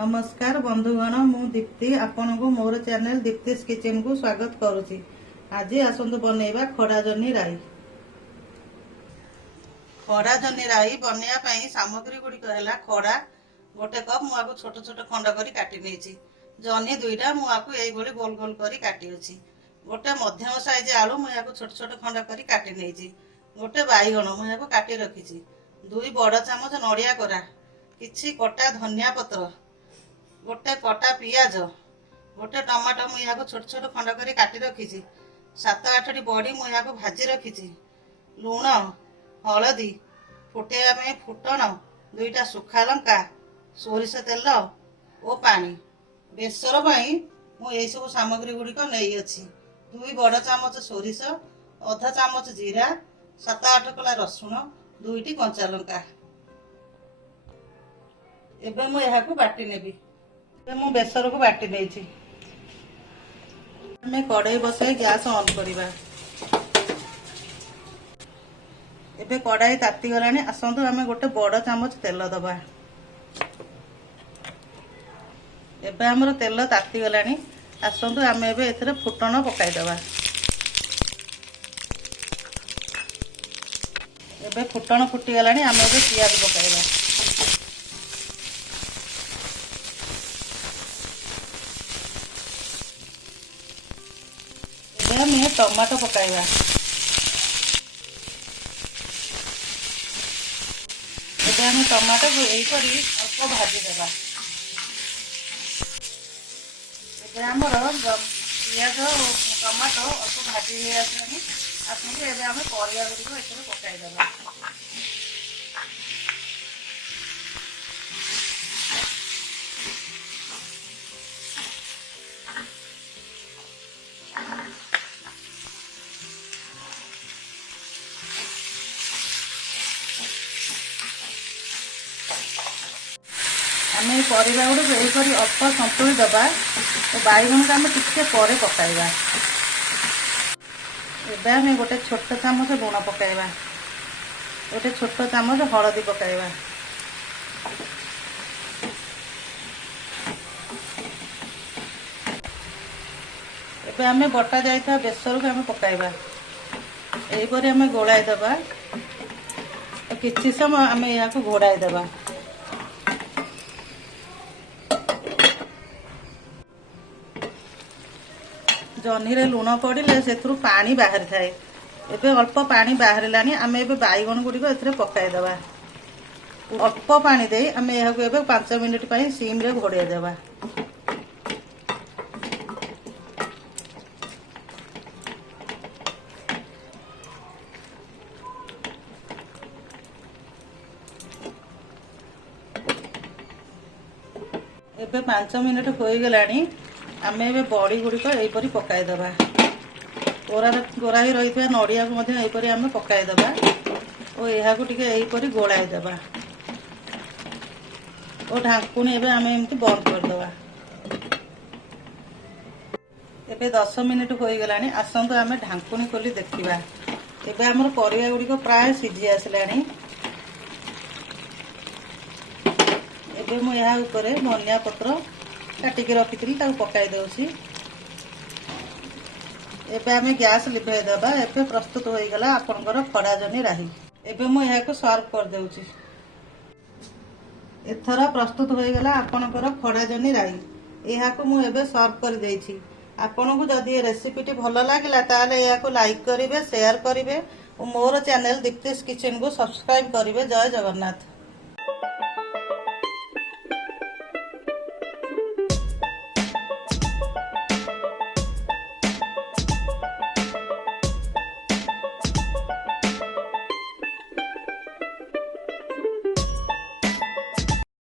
नमस्कार बंधुगण मु दीप्ति आपण को मोर चैनल दीप्तिस किचन को स्वागत करुच्ची। आज आसतु बनैबा खड़ा जन्नी राई। खड़ा जन्नी राई बनैबा सामग्री गुड़िक है खड़ा गोटे कप मुझे छोट छोट खंड कर काटी नहीं। जन्नी दुईटा मुझे गोल गोल कर काटी अच्छी। गोटे मध्यम साइज आलू मुझे छोट छोट खंड कर काटी नहीं। गोटे बैगण मुझे काटी रखी। दुई बड़ चामच नड़िया कोरा, किछि कटा धनिया पत्र, गोटे कटा पियाज, गोटे टमाटो मुझे छोट छोट खंड कर काटी रखी। 7-8टी बड़ी मुझे भाजी रखी। लुण, हलदी, फुटेवा फुटण, 2टा सुखा लंका, सोरिष तेल और पानी। बेसर मुझे सब सामग्री गुड़िक नहीं अच्छी। 2 बड़ चामच सोरिष, अधा चामच जीरा, 7-8 कला रसुण, 2टी कंचा लंका। एबे मु यहाँ को बाटी नेबी। मु बेसर को बाटी देछि। हमें कड़ाई बसाई गैस ऑन करिबा। एबे कड़ाई ताती गलानी। आसंतु हमें गोटे बड़ चामच तेल दबा। एबे हमर तेल ताती गलानी। आसंतु हमें एबे एथरे फुटण पकाई दबा। एबे फुटण फुटी गलानी। हमें एबे पियाज पकाइबा। हमें टमाटो पकाइबा। एबे हमें टमाटो को यही करी अल्प भाजी देबा। एबे हमर पियाज और टमाटो अल्प भाजी हे आसनी। आसनी एबे हमें परिया गुडी को एतरे पकाई देबा। आम परिवा गुड़ यही अल्प संतुली दबा। बैगन को आम टिके पर पकाइबा। एबे आम गोटे छोट चामच लुण पकाइबा, गोटे छोट चामच हलदी पकाइबा। एबे आम बटा जाइथा बेसर को आम पकाइबा। एहीपरि आम गोलाई दबा। किछि समय आम यहाँ घोड़ाई दबा। जन्नी रे लुण पड़े से पानी बाहरी थाए। एबे अल्प पानी बाहरलानी। आम एबे बैगन गुड़िक एथरे पकाई दबा। अल्प पानी दे आम यहाँ को एबे 5 मिनिट पई सिम रे घोड़ाई दबा। एबे 5 मिनिट हो गलानी। आम ए बड़ी गुड़िक यहीपरि पकाई दबा। गोरा ही रही नड़िया को यहीपरि आम पकाई दबा और यह यहीपरि गोलाई दबा और ढांकुणी एबे आम एमती बंद कर दबा। एबे 10 मिनिट हो गलानी। आसंतु आम ढांकुणी खोली देखिबा। एबे हमर परिवा गुड़िक प्राय सिझी आसलानी। एबे मु यहाँ ऊपर धनिया पत्र काटिकी रखी पकाई दउची। एबे आमे गैस लिभेई दबा। एबे प्रस्तुत हो गला आपनकर खड़ा जन्नी राई। एबे मु यहाँ को सर्व कर देउची। एथरा प्रस्तुत हो गला आपनकर खड़ा जन्नी राई। यहाँ को मु एबे सर्व कर देइची। आपन को जदि ये रेसिपीटी भल लागिला ताले यहाँ को लाइक करिवे, शेयर करिवे और मोर चैनल दीप्तिस किचन को सब्सक्राइब करिवे। जय जगन्नाथ।